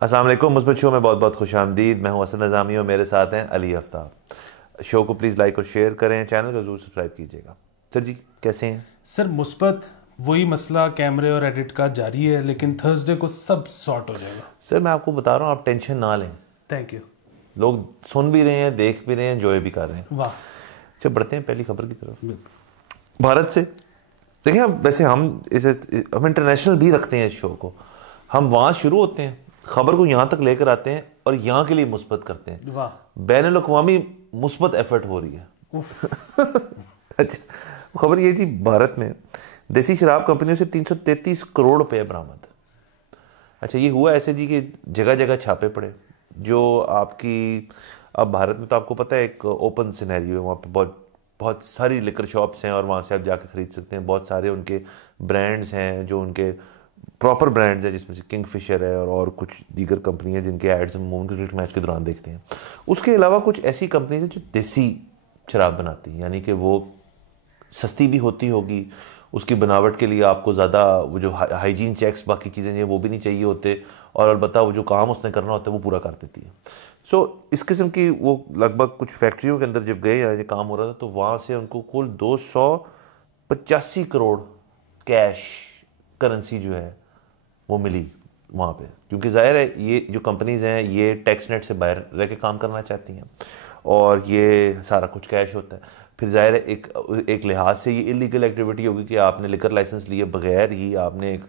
अस्सलाम वालेकुम। मुस्बत शो में बहुत बहुत खुश आमदीद। मैं हूं असद नज़ामी और मेरे साथ हैं अली आफ्ताब। शो को प्लीज़ लाइक और शेयर करें, चैनल को ज़रूर सब्सक्राइब कीजिएगा। सर जी कैसे हैं? सर मुस्बत वही मसला कैमरे और एडिट का जारी है, लेकिन थर्सडे को सब सॉर्ट हो जाएगा। सर मैं आपको बता रहा हूँ, आप टेंशन ना लें। Thank you. लोग सुन भी रहे हैं, देख भी रहे हैं, एंजॉय भी कर रहे हैं। वाह। चलो बढ़ते हैं पहली खबर की तरफ। भारत से देखिए, वैसे हम इंटरनेशनल भी रखते हैं इस शो को। हम वहाँ शुरू होते हैं, खबर को यहाँ तक लेकर आते हैं और यहाँ के लिए मुस्बत करते हैं। वाह। बैनुल अक़वामी मुस्बत एफर्ट हो रही है। अच्छा, खबर ये जी, भारत में देसी शराब कंपनियों से 333 करोड़ रुपए बरामद। अच्छा, ये हुआ ऐसे जी कि जगह जगह छापे पड़े। जो आपकी अब भारत में तो आपको पता है एक ओपन सिनेरियो है, वहाँ पे बहुत बहुत सारी लिकर शॉप्स हैं और वहाँ से आप जाकर ख़रीद सकते हैं। बहुत सारे उनके ब्रांड्स हैं जो उनके प्रॉपर ब्रांड्स हैं, जिसमें से किंगफिशर है और कुछ दीगर कंपनी है जिनके एड्स हम अमूमन क्रिकेट मैच के दौरान देखते हैं। उसके अलावा कुछ ऐसी कंपनीज हैं जो देसी शराब बनाती हैं, यानी कि वो सस्ती भी होती होगी, उसकी बनावट के लिए आपको ज़्यादा वो जो हाइजीन चेक्स बाकी चीज़ें हैं वो भी नहीं चाहिए होते, और अलबत्ता वो जो काम उसने करना होता है वो पूरा कर देती है। सो इस किस्म की वो लगभग कुछ फैक्ट्रियों के अंदर जब गए या ये काम हो रहा था, तो वहाँ से उनको कुल 285 करोड़ कैश करेंसी जो है वो मिली वहाँ पे। क्योंकि जाहिर है ये जो कंपनीज़ हैं ये टैक्स नेट से बाहर रह के काम करना चाहती हैं और ये सारा कुछ कैश होता है। फिर जाहिर है एक लिहाज से ये इलीगल एक्टिविटी होगी कि आपने लिकर लाइसेंस लिए बगैर ही आपने एक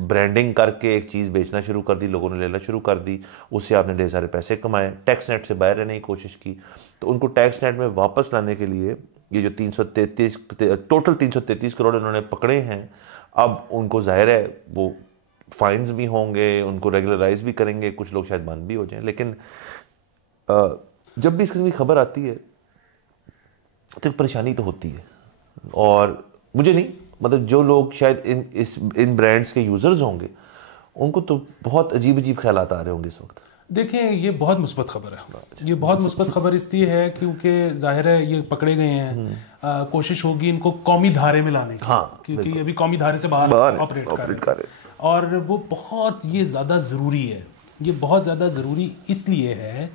ब्रांडिंग करके एक चीज़ बेचना शुरू कर दी, लोगों ने लेना शुरू कर दी, उससे आपने ढेर सारे पैसे कमाए, टैक्स नेट से बाहर रहने की कोशिश की। तो उनको टैक्स नेट में वापस लाने के लिए ये जो 333 टोटल 333 करोड़ उन्होंने पकड़े हैं, अब उनको जाहिर है वो फाइन्स भी होंगे, उनको रेगुलराइज भी करेंगे, कुछ लोग शायद बंद भी हो जाएं। लेकिन जब भी इस किस्म की खबर आती है तो एक परेशानी तो होती है, और मुझे नहीं, मतलब जो लोग शायद इन ब्रांड्स के यूज़र्स होंगे उनको तो बहुत अजीब अजीब ख्यालात आ रहे होंगे इस वक्त। देखें, ये बहुत मुस्बत खबर है। ये बहुत मुस्बत खबर इसलिए है क्योंकि जाहिर है ये पकड़े गए हैं, कोशिश होगी इनको कौमी धारे में लाने की। हाँ, क्योंकि अभी कौमी धारे से बाहर ऑपरेट कर रहे हैं, और वो बहुत ये ज़्यादा ज़रूरी है। ये बहुत ज़्यादा ज़रूरी इसलिए है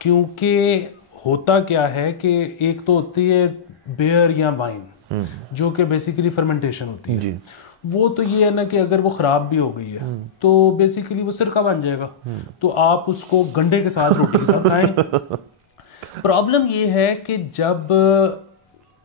क्योंकि होता क्या है कि एक तो होती है बियर या वाइन, जो कि बेसिकली फर्मेंटेशन होती है जी। वो तो ये है ना कि अगर वो ख़राब भी हो गई है तो बेसिकली वो सिरका बन जाएगा, तो आप उसको गंडे के साथ रोटी के साथ खाएं। प्रॉब्लम ये है कि जब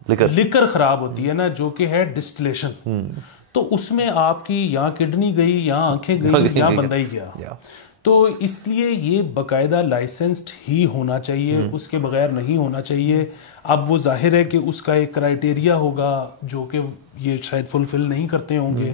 लिकर ख़राब होती है ना, जो कि है डिस्टिलेशन, तो उसमें आपकी या किडनी गई या आंखें गई या बंदा ही गया। तो इसलिए ये बाकायदा लाइसेंस्ड ही होना चाहिए, उसके बगैर नहीं होना चाहिए। अब वो जाहिर है कि उसका एक क्राइटेरिया होगा जो कि ये शायद फुलफिल नहीं करते होंगे।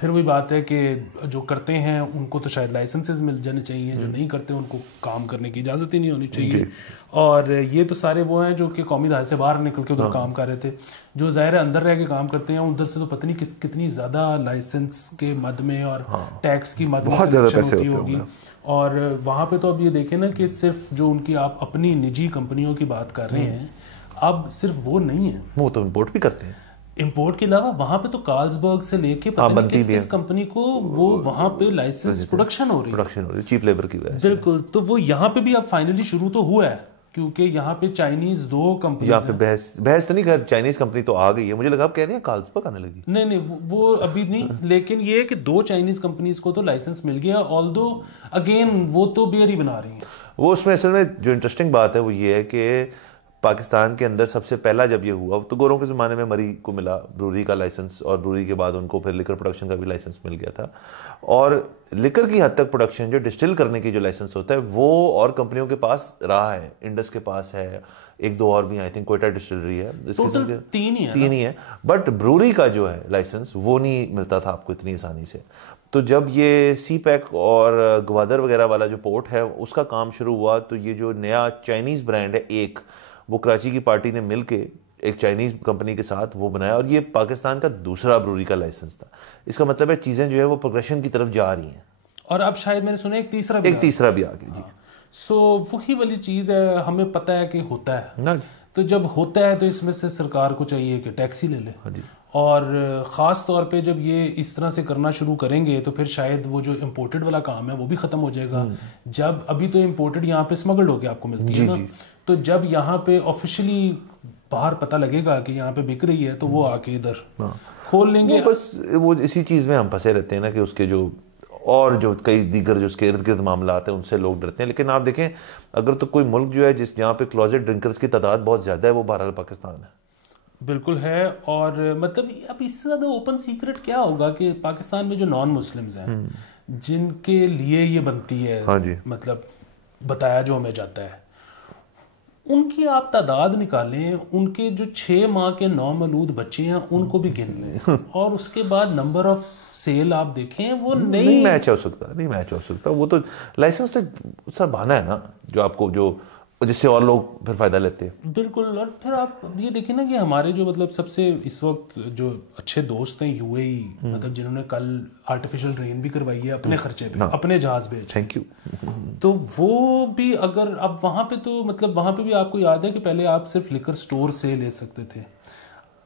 फिर वही बात है कि जो करते हैं उनको तो शायद लाइसेंसेस मिल जाने चाहिए, जो नहीं करते उनको काम करने की इजाज़त ही नहीं होनी चाहिए। और ये तो सारे वो हैं जो कि कौमी धारे से बाहर निकल के उधर काम कर रहे थे। जो ज़ाहिर है अंदर रह के काम करते हैं उधर से तो पता नहीं कितनी ज़्यादा लाइसेंस के मद में और टैक्स की मद में होती होगी। और वहाँ पे तो अब ये देखें ना कि सिर्फ जो उनकी आप अपनी निजी कंपनियों की बात कर रहे हैं, अब सिर्फ वो नहीं है, वो तो इम्पोर्ट भी करते हैं। इंपोर्ट के अलावा वहां पे तो कार्ल्सबर्ग से लेके पता नहीं किस कंपनी को वो वहां पे लाइसेंस प्रोडक्शन हो रही है चीप लेबर की वजह से। बिल्कुल। तो वो यहाँ पे भी अब फाइनली शुरू तो हुआ है, क्योंकि यहाँ पे चाइनीज 2 कंपनी, यहाँ पे बहस तो नहीं कर, चाइनीज कंपनी तो आ गई है। मुझे लगा आप कह रहे हैं कार्ल्सबर्ग आने लगी। नहीं, वो अभी नहीं। लेकिन ये है कि 2 चाइनीज कंपनीज को तो लाइसेंस मिल गया, ऑल्दो अगेन वो तो बियर ही बना रही है। वो उसमें असल में जो इंटरेस्टिंग बात है वो ये है कि पाकिस्तान के अंदर सबसे पहला जब ये हुआ तो गोरों के ज़माने में मरी को मिला ब्रूरी का लाइसेंस, और ब्रूरी के बाद उनको फिर लिकर प्रोडक्शन का भी लाइसेंस मिल गया था। और लिकर की हद तक प्रोडक्शन, जो डिस्टिल करने की जो लाइसेंस होता है, वो और कंपनियों के पास रहा है। इंडस के पास है, 1-2 और भी, आई थिंक कोयटा डिस्टिलरी है, टोटल 3 ही है। बट ब्रूरी का जो है लाइसेंस वो नहीं मिलता था आपको इतनी आसानी से। तो जब ये सी पैक और ग्वादर वगैरह वाला जो पोर्ट है उसका काम शुरू हुआ, तो ये जो नया चाइनीज़ ब्रांड है वो कराची की पार्टी ने मिलके एक चाइनीज़ कंपनी के साथ वो बनाया, और ये पाकिस्तान का दूसरा ब्रूरी का लाइसेंस था। इसका मतलब है चीज़ें जो है वो प्रोग्रेशन की तरफ जा रही हैं, और अब शायद मैंने सुना एक तीसरा भी आ गया जी। सो वही वाली चीज़ है, हमें पता है कि होता है ना, तो जब होता है तो इसमें से सरकार को चाहिए कि टैक्स ही ले ले। और ख़ास तौर पे जब ये इस तरह से करना शुरू करेंगे तो फिर शायद वो जो इम्पोर्टेड वाला काम है वो भी ख़त्म हो जाएगा। जब अभी तो इम्पोर्टेड यहाँ पे स्मगल्ड होके आपको मिलती है ना, तो जब यहाँ पे ऑफिशियली बाहर पता लगेगा कि यहाँ पे बिक रही है तो वो आके इधर खोल लेंगे। बस वो इसी चीज़ में हम फंसे रहते हैं ना कि उसके जो और जो कई दीगर जो उसके इर्द गिर्द मामला आते हैं उनसे लोग डरते हैं। लेकिन आप देखें, अगर तो कोई मुल्क जो है जिस जहाँ पे क्लोजेट ड्रिंकर्स की तादाद बहुत ज़्यादा है, वो बहरहाल पाकिस्तान है। बिल्कुल है। और मतलब अब इससे ज़्यादा ओपन सीक्रेट क्या होगा कि पाकिस्तान में जो नॉन मुस्लिम्स हैं जिनके लिए ये बनती है, हाँ जी, मतलब बताया जो हमें जाता है, उनकी आप तादाद निकालें, उनके जो 6 माह के नौमौलूद बच्चे हैं उनको भी गिन लें और उसके बाद नंबर ऑफ सेल आप देखें, वो नहीं मैच हो सकता, नहीं मैच हो सकता। वो तो लाइसेंस तो सर बहाना है ना, जो आपको जो जिससे और लोग फिर फायदा लेते हैं। बिल्कुल। और फिर आप ये देखिए ना कि हमारे जो मतलब सबसे इस वक्त जो अच्छे दोस्त हैं यूएई, मतलब जिन्होंने कल आर्टिफिशियल रेन भी करवाई है अपने खर्चे पे, अपने जहाज पे, थैंक यू, तो वो भी अगर अब वहाँ पे तो मतलब वहाँ पे भी आपको याद है कि पहले आप सिर्फ लिकर स्टोर से ले सकते थे,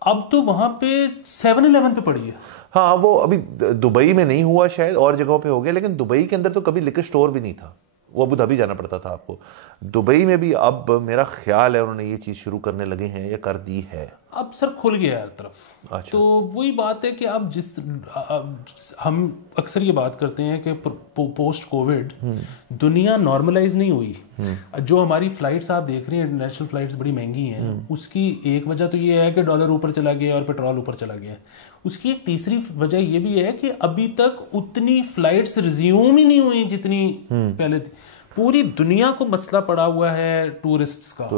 अब तो वहाँ पे 7-Eleven पे पड़ी है। हाँ, वो अभी दुबई में नहीं हुआ, शायद और जगहों पे हो गया, लेकिन दुबई के अंदर तो कभी लिकर स्टोर भी नहीं था, वो अबू धाबी जाना पड़ता था आपको। दुबई में भी अब मेरा ख्याल है उन्होंने ये चीज़ शुरू करने लगे हैं या कर दी है, अब सर खुल गया हर तरफ। अच्छा। तो वही बात है कि अब हम अक्सर ये बात करते हैं कि पोस्ट कोविड दुनिया नॉर्मलाइज नहीं हुई। जो हमारी फ्लाइट्स आप देख रहे हैं, इंटरनेशनल फ्लाइट्स बड़ी महंगी हैं, उसकी एक वजह तो ये है कि डॉलर ऊपर चला गया और पेट्रोल ऊपर चला गया। उसकी एक तीसरी वजह ये भी है कि अभी तक उतनी फ्लाइट्स रिज्यूम ही नहीं हुई जितनी पहले थी। पूरी दुनिया को मसला पड़ा हुआ है टूरिस्ट्स का,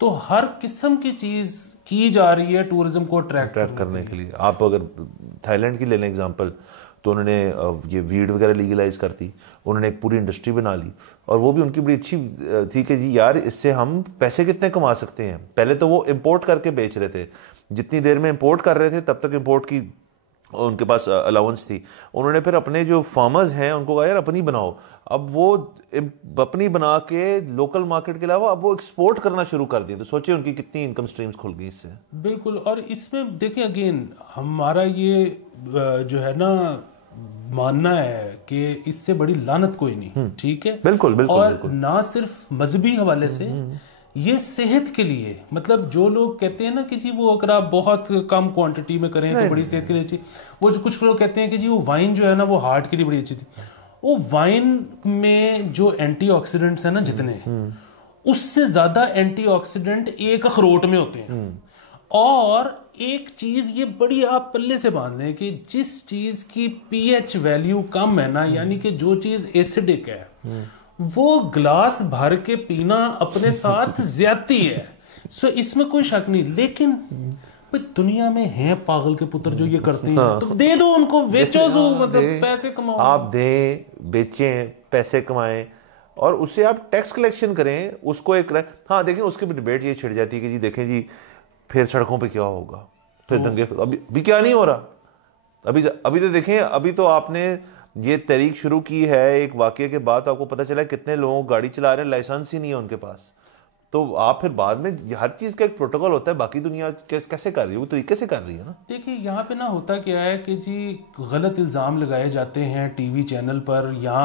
तो हर किस्म की चीज की जा रही है टूरिज्म को अट्रैक्ट करने के लिए। आप अगर थाईलैंड की ले लें एग्जांपल, तो उन्होंने ये वीड वगैरह लीगलाइज कर दी, उन्होंने एक पूरी इंडस्ट्री बना ली, और वो भी उनकी बड़ी अच्छी थी कि जी यार इससे हम पैसे कितने कमा सकते हैं। पहले तो वो इंपोर्ट करके बेच रहे थे, जितनी देर में इंपोर्ट कर रहे थे तब तक इंपोर्ट की उनके पास अलाउंस थी। उन्होंने फिर अपने जो फार्मर्स हैं उनको कहा यार अपनी बनाओ, अब वो अपनी बना के लोकल मार्केट के अलावा अब वो एक्सपोर्ट करना शुरू कर दिए। तो सोचिए उनकी कितनी इनकम स्ट्रीम्स खुल गई इससे। बिल्कुल। और इसमें देखिए अगेन हमारा ये जो है ना मानना है कि इससे बड़ी लानत कोई नहीं, ठीक है। बिल्कुल बिल्कुल। और बिल्कुल। ना सिर्फ मजहबी हवाले से, ये सेहत के लिए, मतलब जो लोग कहते हैं ना कि जी वो अगर आप बहुत कम क्वांटिटी में करें तो बड़ी सेहत के लिए अच्छी, वो जो कुछ लोग कहते हैं कि जी वो वाइन जो है ना वो हार्ट के लिए बड़ी अच्छी थी। वो वाइन में जो एंटीऑक्सीडेंट्स है ना जितने, उससे ज्यादा एंटीऑक्सीडेंट एक अखरोट में होते हैं। और एक चीज ये बड़ी आप पल्ले से बांध लें कि जिस चीज की पीएच वैल्यू कम है ना, यानी कि जो चीज एसिडिक है, वो ग्लास भर के पीना अपने साथ ज्यादती है। सो इसमें कोई शक नहीं। लेकिन दुनिया में है पागल के पुत्र जो ये करते हैं, तो दे दो उनको, बेचो, मतलब पैसे कमाओ। आप दें, बेचें, पैसे कमाएं, और उससे आप टैक्स कलेक्शन करें, उसको एक हाँ देखें उसके भी डिबेट ये छिड़ जाती है कि जी देखें जी फिर सड़कों पे क्या होगा, फिर दंगे। अभी क्या नहीं हो रहा, अभी तो देखें, अभी तो आपने ये तहरीक शुरू की है एक वाकये के बाद, आपको पता चला कितने लोग गाड़ी चला रहे हैं लाइसेंस ही नहीं है उनके पास। तो आप फिर बाद में हर चीज का एक प्रोटोकॉल होता है, बाकी दुनिया कैसे कर रही है वो तरीके से कर रही है ना। देखिए यहाँ पे ना होता क्या है कि जी गलत इल्ज़ाम लगाए जाते हैं टीवी चैनल पर या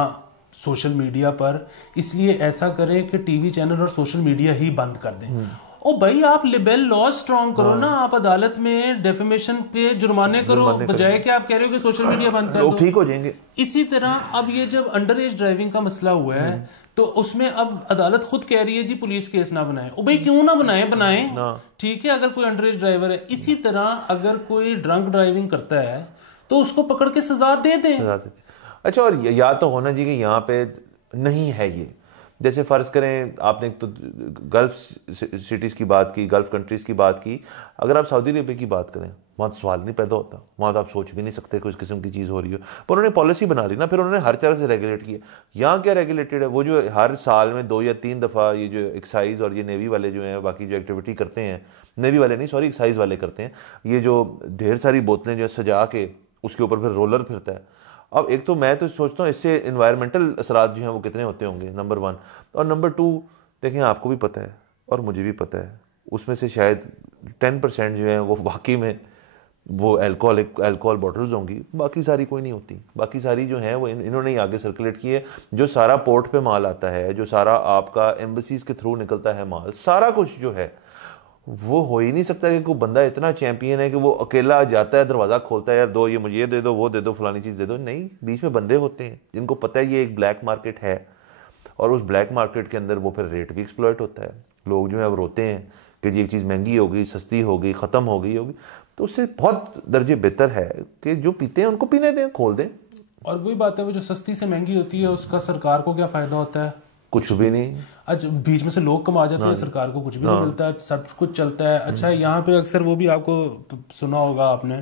सोशल मीडिया पर, इसलिए ऐसा करें कि टीवी चैनल और सोशल मीडिया ही बंद कर दें। ओ भाई आप लिबरल लॉ स्ट्रॉन्ग करो ना, आप अदालत में डेफेमेशन पे जुर्माने करो, बजाय कि आप कह रहे हो कि सोशल मीडिया बंद कर दो, ठीक हो जाएंगे। इसी तरह अब ये जब अंडर एज ड्राइविंग का मसला हुआ है, तो उसमें अब अदालत खुद कह रही है जी पुलिस केस ना बनाए। ओ भाई क्यों ना बनाए, ठीक है, अगर कोई अंडर एज ड्राइवर है। इसी तरह अगर कोई ड्रंक ड्राइविंग करता है तो उसको पकड़ के सजा दे दें। अच्छा, और या तो होना जी कि यहाँ पे नहीं है ये, जैसे फ़र्ज़ करें आपने तो गल्फ़ सिटीज़ की बात की, गल्फ़ कंट्रीज़ की बात की, अगर आप सऊदी अरब की बात करें वहाँ तो सवाल नहीं पैदा होता, वहाँ तो आप सोच भी नहीं सकते कि उस किस्म की चीज़ हो रही हो। पर उन्होंने पॉलिसी बना ली ना, फिर उन्होंने हर तरह से रेगुलेट किया। यहाँ क्या रेगुलेटेड है, वो जो हर साल में 2 या 3 दफ़ा ये जो एक्साइज और ये नेवी वाले जो हैं बाकी जो एक्टिविटी करते हैं, नेवी वाले नहीं सॉरी एक्साइज वाले करते हैं, ये जो ढेर सारी बोतलें जो सजा के उसके ऊपर फिर रोलर फिरता है। अब एक तो मैं तो सोचता हूँ इससे इन्वायरमेंटल असरात जो हैं वो कितने होते होंगे, नंबर 1। और नंबर 2 देखें, आपको भी पता है और मुझे भी पता है, उसमें से शायद 10% जो है वो वाकई में वो अल्कोहल बॉटल्स होंगी, बाकी सारी कोई नहीं होती। बाकी सारी जो हैं वो इन्होंने ही आगे सर्कुलेट की है। जो सारा पोर्ट पे माल आता है, जो सारा आपका एम्बेसीज के थ्रू निकलता है माल, सारा कुछ जो है वो हो ही नहीं सकता कि कोई बंदा इतना चैंपियन है कि वो अकेला जाता है, दरवाज़ा खोलता है, यार दो ये मुझे ये दे दो, वो दे दो, फलानी चीज़ दे दो। नहीं, बीच में बंदे होते हैं जिनको पता है ये एक ब्लैक मार्केट है, और उस ब्लैक मार्केट के अंदर वो फिर रेट भी एक्सप्लॉइट होता है। लोग जो है अब रोते हैं कि जी एक चीज़ महंगी हो गई, सस्ती हो गई, ख़त्म हो गई होगी। तो उससे बहुत दर्जे बेहतर है कि जो पीते हैं उनको पीने दें, खोल दें। और वही बात है, वो जो सस्ती से महंगी होती है उसका सरकार को क्या फ़ायदा होता है? कुछ भी नहीं। अच्छा, बीच में से लोग कमा जाते हैं, सरकार को कुछ भी नहीं मिलता, सब कुछ चलता है। अच्छा, यहाँ पे अक्सर वो भी आपको सुना होगा आपने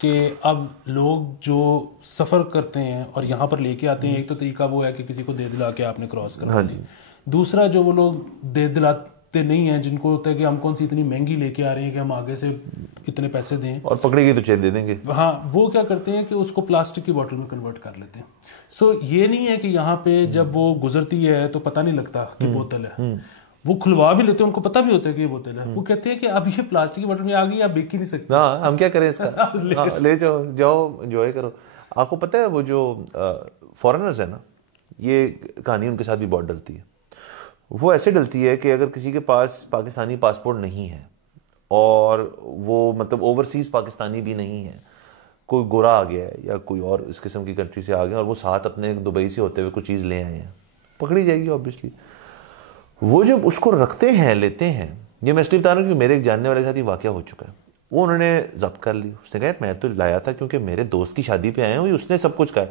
कि अब लोग जो सफ़र करते हैं और यहाँ पर लेके आते हैं, एक तो तरीका वो है कि किसी को दे दिला के आपने क्रॉस करवा दी। दूसरा, जो वो लोग दे दिलाते नहीं है, जिनको होता है कि हम कौन सी इतनी महंगी लेके आ रहे हैं कि हम आगे से इतने पैसे दें, और पकड़ेगी तो चेक दे देंगे। हाँ, वो क्या करते हैं कि उसको प्लास्टिक की बोतल में कन्वर्ट कर लेते हैं। सो ये नहीं है कि यहाँ पे जब वो गुजरती है तो पता नहीं लगता कि बोतल है, वो खुलवा भी लेते हैं, उनको पता भी होता है कि ये बोतल है। वो कहते हैं कि अब ये प्लास्टिक की बोतल में आ गई, आप बेच ही नहीं सकते। हाँ, हम क्या करें इसका। ले जाओ, जाओ एंजॉय करो। आपको पता है वो जो फॉरेनर्स है ना, ये कहानी उनके साथ भी बहुत डलती है। वो ऐसे डलती है कि अगर किसी के पास पाकिस्तानी पासपोर्ट नहीं है और वो मतलब ओवरसीज़ पाकिस्तानी भी नहीं है, कोई गोरा आ गया है या कोई और इस किस्म की कंट्री से आ गया और वो साथ अपने दुबई से होते हुए कुछ चीज़ ले आए हैं, पकड़ी जाएगी ऑब्वियसली। वो जब उसको रखते हैं, लेते हैं, ये मैं इसलिए बता रहा हूँ कि मेरे एक जानने वाले के साथ ही वाक़या हो चुका है। वो उन्होंने जब्त कर ली। उसने कहा मैं तो लाया था क्योंकि मेरे दोस्त की शादी पे आए हैं, उसने सब कुछ कहा।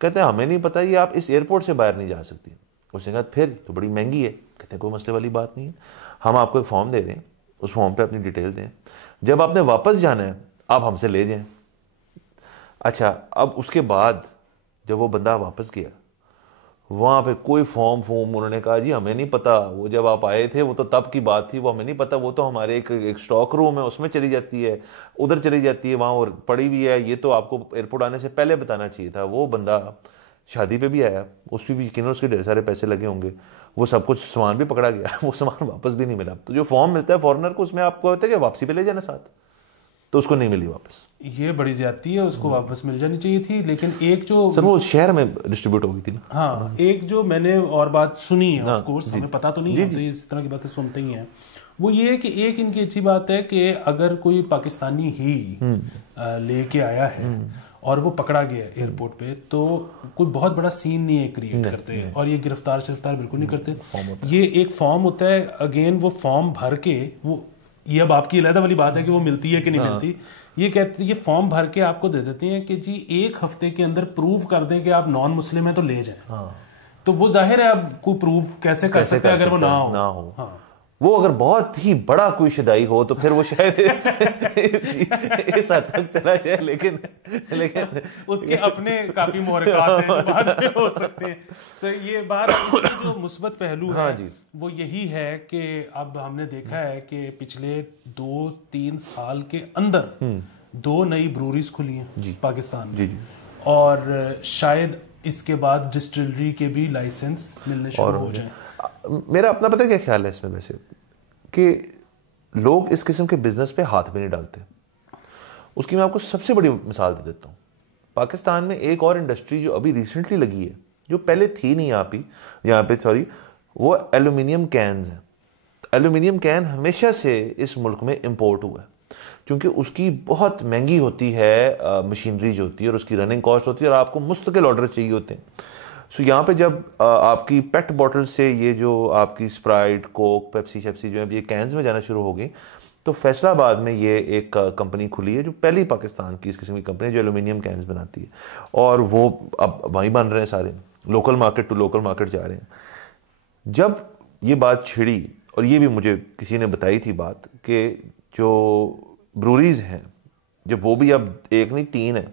कहते हैं हमें नहीं पता ये आप इस एयरपोर्ट से बाहर नहीं जा सकती। उसने कहा फिर तो बड़ी महंगी है। कहते हैं कोई मसले वाली बात नहीं है, हम आपको एक फॉर्म दे दें, उस फॉर्म पे अपनी डिटेल दें, जब आपने वापस जाना है आप हमसे ले जाएं। अच्छा, अब उसके बाद जब वो बंदा वापस गया, वहाँ पे कोई फॉर्म उन्होंने कहा जी हमें नहीं पता, वो जब आप आए थे वो तो तब की बात थी, वो हमें नहीं पता, वो तो हमारे एक स्टॉक रूम है उसमें चली जाती है, उधर चली जाती है, वहाँ और पड़ी हुई है, ये तो आपको एयरपोर्ट आने से पहले बताना चाहिए था। वो बंदा शादी पे भी आया, उस पर भी यकीन उसके ढेर सारे पैसे लगे होंगे, वो सब कुछ सामान भी पकड़ा गया, वो सामान वापस भी नहीं मिला। तो जो फॉर्म मिलता है फॉरेनर को, उसमें आपको होता है कि वापसी पे ले जाना साथ, तो उसको नहीं मिली वापस। ये बड़ी ज्यादती है, उसको वापस मिल जानी चाहिए थी। लेकिन एक जो सर वो शहर में डिस्ट्रीब्यूट हो गई थी ना। हाँ, एक जो मैंने और बात सुनी है, ऑफ कोर्स हमें पता तो नहीं है, तो इस तरह की बातें सुनते ही हैं, वो ये कि एक इनकी अच्छी बात है कि अगर कोई पाकिस्तानी ही लेके आया है और वो पकड़ा गया एयरपोर्ट पे, तो कोई बहुत बड़ा सीन नहीं है क्रिएट करते हैं, और ये गिरफ्तार बिल्कुल नहीं करते। ये एक फॉर्म होता है, अगेन वो फॉर्म भर के, वो ये अब आपकी अलग वाली बात है कि वो मिलती है कि नहीं मिलती। ये कहते हैं, ये फॉर्म भर के आपको दे देते हैं कि जी एक हफ्ते के अंदर प्रूव कर दें कि आप नॉन मुस्लिम हैं तो ले जाएं। तो वो जाहिर है अब कोई प्रूव कैसे कर सकते हैं अगर वो ना हो। हाँ। वो अगर बहुत ही बड़ा कोई शदाई हो तो फिर वो शायद इस हद तक चला जाए, लेकिन उसके अपने काफी मोहरकात हैं जो बाद में हो सकते हैं। सो ये बात, जो मुस्बत पहलू है वो यही है कि अब हमने देखा है कि पिछले 2-3 साल के अंदर 2 नई ब्रूरीज खुली हैं पाकिस्तान में, और शायद इसके बाद डिस्टिलरी के भी लाइसेंस मिलने शुरू हो जाए। मेरा अपना पता है क्या ख्याल है इसमें, वैसे कि लोग इस किस्म के बिजनेस पे हाथ भी नहीं डालते। उसकी मैं आपको सबसे बड़ी मिसाल दे देता हूँ। पाकिस्तान में एक और इंडस्ट्री जो अभी रिसेंटली लगी है, जो पहले थी नहीं यहाँ पे सॉरी, वो एल्यूमिनियम कैन्स है। एल्यूमिनियम कैन हमेशा से इस मुल्क में इम्पोर्ट हुआ है, क्योंकि उसकी बहुत महंगी होती है मशीनरी जो होती है, और उसकी रनिंग कॉस्ट होती है, और आपको मुस्तकिल ऑर्डर चाहिए होते हैं। सो यहाँ पे जब आपकी पेट बॉटल से ये जो आपकी स्प्राइट, कोक, पेप्सी शेप्सी जो है ये कैंस में जाना शुरू हो गई, तो फैसलाबाद में ये एक कंपनी खुली है जो पहली पाकिस्तान की इस किस्म की कंपनी है जो एल्यूमिनियम कैंस बनाती है, और वो अब वहीं बन रहे हैं सारे, local market to local market जा रहे हैं। जब ये बात छिड़ी, और ये भी मुझे किसी ने बताई थी बात, कि जो ब्रूरीज हैं, जब वो भी अब 1 नहीं 3 है,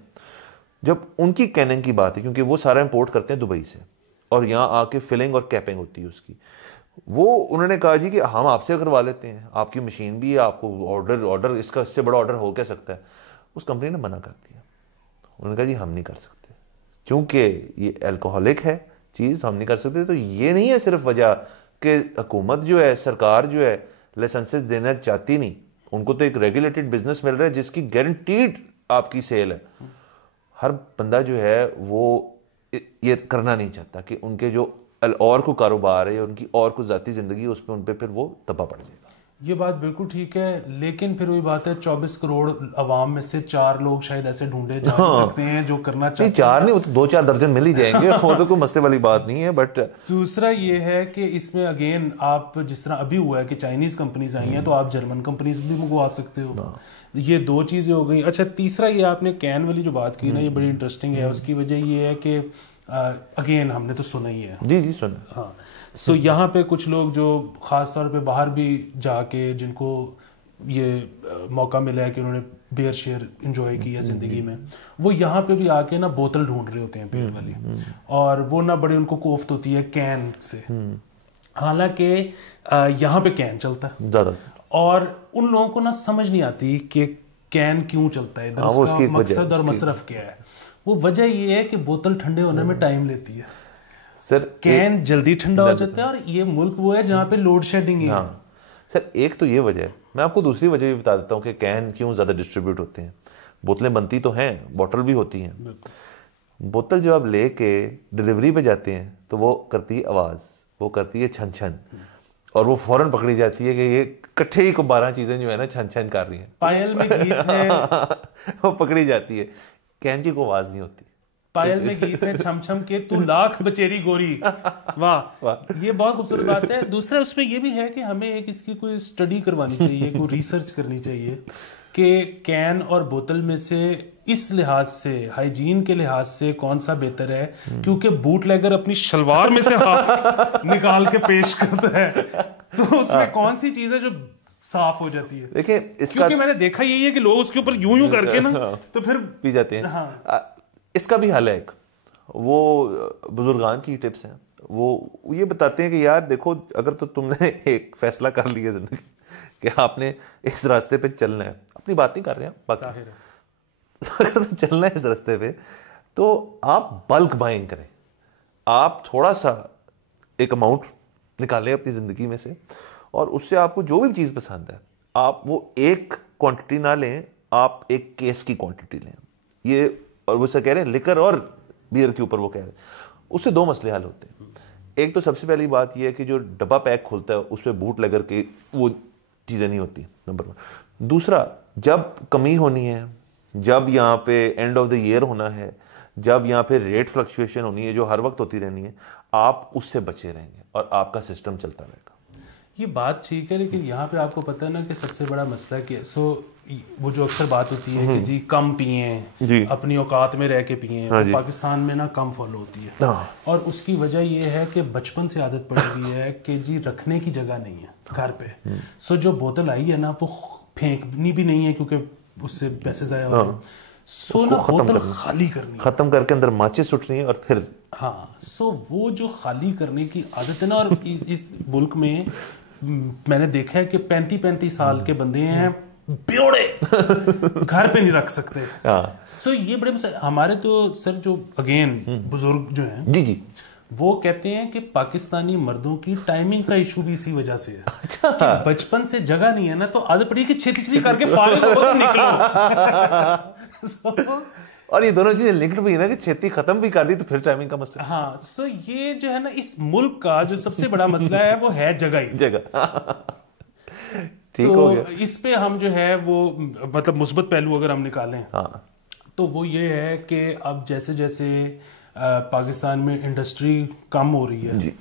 जब उनकी कैनिंग की बात है, क्योंकि वो सारा इंपोर्ट करते हैं दुबई से, और यहाँ आके फिलिंग और कैपिंग होती है उसकी, वो उन्होंने कहा जी कि हम आपसे करवा लेते हैं, आपकी मशीन भी है, आपको ऑर्डर इसका इससे बड़ा ऑर्डर हो क्या सकता है। उस कंपनी ने मना कर दिया। उन्होंने कहा जी हम नहीं कर सकते, क्योंकि ये अल्कोहलिक है चीज़, हम नहीं कर सकते। तो ये नहीं है सिर्फ वजह कि हुकूमत जो है, सरकार जो है लाइसेंसेस देना चाहती नहीं, उनको तो एक रेगुलेटेड बिजनेस मिल रहा है जिसकी गारंटीड आपकी सेल है, हर बंदा जो है वो ये करना नहीं चाहता कि उनके जो और को कारोबार है, उनकी और को ज़ाती ज़िंदगी, उस पर उन पर फिर वो दबा पड़ जाएगा। ये बात बिल्कुल ठीक है, लेकिन फिर वही बात है, 24 करोड़ अवाम में से 4 लोग शायद ऐसे ढूंढे जा सकते हैं जो करना चाहते हैं। 4 नहीं, वो तो 2-4 दर्जन मिल ही जाएंगे वो तो कोई मसले वाली बात नहीं है। बट दूसरा ये है कि इसमें अगेन आप जिस तरह अभी हुआ है कि चाइनीज कंपनीज आई हैं, तो आप जर्मन कंपनीज भी मंगवा सकते हो। ये 2 चीजें हो गई। अच्छा, तीसरा ये आपने कैन वाली जो बात की ना, ये बड़ी इंटरेस्टिंग है। उसकी वजह ये है कि अगेन हमने तो सुना ही है। जी सुना। हाँ, सो यहाँ पे कुछ लोग जो ख़ास तौर पे बाहर भी जाके जिनको ये मौका मिला है कि उन्होंने बियर शेयर इंजॉय किया ज़िंदगी में, वो यहाँ पे भी आके ना बोतल ढूंढ रहे होते हैं बियर वाली, और वो ना बड़ी उनको कोफ्त होती है कैन से। हालांकि यहाँ पे कैन चलता है ज़्यादा, और उन लोगों को ना समझ नहीं आती कि कैन क्यों चलता है, इधर उसका मकसद और मसरफ क्या है। वो वजह ये है कि बोतल ठंडे होने में टाइम लेती है सर, कैन जल्दी ठंडा हो जाता है, और ये मुल्क वो है जहाँ पे लोड शेडिंग है। हाँ सर, एक तो ये वजह है। मैं आपको दूसरी वजह भी बता देता हूँ कि कैन क्यों ज़्यादा डिस्ट्रीब्यूट होते हैं। बोतलें बनती तो हैं, बॉटल भी होती हैं। बोतल जो आप लेके डिलीवरी पे जाते हैं तो वो करती है आवाज़, वो करती है छन छन, और वो फौरन पकड़ी जाती है कि ये इकट्ठे ही को 12 चीज़ें जो है ना छन छन कर रही हैं। पायल में गीत है वो पकड़ी जाती है, कैन की कोई आवाज़ नहीं होती। पायल में गीत है छम छम के तू लाख बचेरी गोरी। वाह वाह, ये बहुत खूबसूरत बात है। दूसरा उसमें ये भी है कि हमें एक इसकी कोई स्टडी करवानी चाहिए, कोई रिसर्च करनी चाहिए कि कैन और बोतल में से इस लिहाज से, हाइजीन के लिहाज से कौन सा बेहतर है, क्योंकि बूटलेगर अपनी शलवार में से हाथ निकाल के पेश करता है, तो उसमें कौन सी चीज है जो साफ हो जाती है। देखिए क्योंकि मैंने देखा यही है कि लोग उसके ऊपर यूं करके ना तो फिर पी जाते हैं। हाँ। इसका भी हल है एक, वो बुजुर्गान की टिप्स हैं। वो ये बताते हैं कि यार देखो, अगर तो तुमने एक फैसला कर लिया जिंदगी कि आपने इस रास्ते पे चलना है, अपनी बात नहीं कर रहे हैं बाकी, अगर तो चलना है इस रास्ते पे तो आप बल्क बाइंग करें। आप थोड़ा सा एक अमाउंट निकालें अपनी ज़िंदगी में से, और उससे आपको जो भी चीज़ पसंद है आप वो एक क्वांटिटी ना लें, आप एक केस की क्वांटिटी लें। ये, और वो से कह रहे हैं लिकर और बियर के ऊपर वो कह रहे हैं, उससे 2 मसले हल होते हैं। एक तो सबसे पहली बात ये है कि जो डब्बा पैक खुलता है उस पर बूट लेगर के वो चीज़ें नहीं होती, नंबर 1। दूसरा, जब कमी होनी है, जब यहाँ पे एंड ऑफ द ईयर होना है, जब यहाँ पे रेट फ्लक्चुएशन होनी है जो हर वक्त होती रहनी है, आप उससे बचे रहेंगे और आपका सिस्टम चलता रहेगा। ये बात ठीक है, लेकिन यहाँ पे आपको पता है ना कि सबसे बड़ा मसला क्या है। वो जो अक्सर बात होती है कि जी कम पिए, अपनी औकात में रह के पिए, तो पाकिस्तान में ना कम फॉलो होती है। और उसकी वजह ये है कि बचपन से आदत पड़ गई है कि जी रखने की जगह नहीं है घर पे। सो जो बोतल आई है ना वो फेंकनी भी नहीं है क्योंकि उससे पैसे ज़ाया हो रहे हैं। सो ना बोतल खाली करनी, खत्म करके अंदर माचिस सुटनी है, और फिर हाँ, सो वो जो खाली करने की आदत है ना, और इस मुल्क में मैंने देखा है कि 35-35 साल के बंदे हैं ब्योड़े घर पे नहीं रख सकते। सो ये बड़े हमारे तो सर जो अगेन बुजुर्ग जो हैं जी वो कहते हैं कि पाकिस्तानी मर्दों की टाइमिंग का इशू भी इसी वजह से है। कि बचपन से जगह नहीं है ना, तो आदत पड़ी कि छेती करके फारिग होकर निकलो। और ये दोनों चीजें लिंक्ड भी है ना कि छेती खत्म भी कर दी तो फिर टाइमिंग का मसला। हाँ, सो ये जो है ना इस मुल्क का जो सबसे बड़ा मसला है वो है जगह ही जगह। ठीक तो हो गया। इस पे हम जो है वो मतलब मुस्बत पहलू अगर हम निकालें तो वो ये है कि अब जैसे जैसे पाकिस्तान में इंडस्ट्री कम हो रही है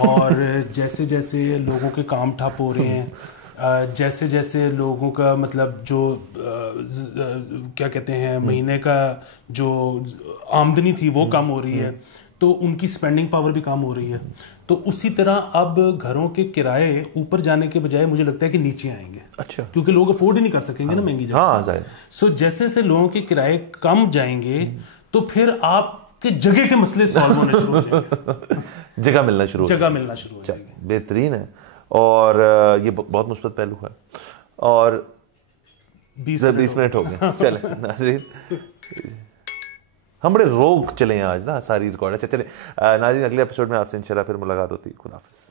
और जैसे जैसे लोगों के काम ठप हो रहे हैं, जैसे जैसे लोगों का मतलब जो क्या कहते हैं महीने का जो आमदनी थी वो कम हो रही है, तो उनकी स्पेंडिंग पावर भी कम हो रही है। तो उसी तरह अब घरों के किराए ऊपर जाने के बजाय मुझे लगता है कि नीचे आएंगे। अच्छा, क्योंकि लोग अफोर्ड ही नहीं कर सकेंगे ना महंगी जगह। सो जैसे जैसे लोगों के किराए कम जाएंगे तो फिर आपके जगह के मसले सॉल्व होने शुरू हो जाएंगे। जगह मिलना शुरू हो जाएगी। बेहतरीन है, और ये बहुत मुस्बत पहलू है। और 20 मिनट हो गए। चले नाज़रीन, हम बड़े रोग चले हैं आज ना, सारी रिकॉर्ड। अच्छा चले नाज़रीन, अगले एपिसोड में आपसे इंशाल्लाह फिर मुलाकात होती है। खुदा हाफ़िज़।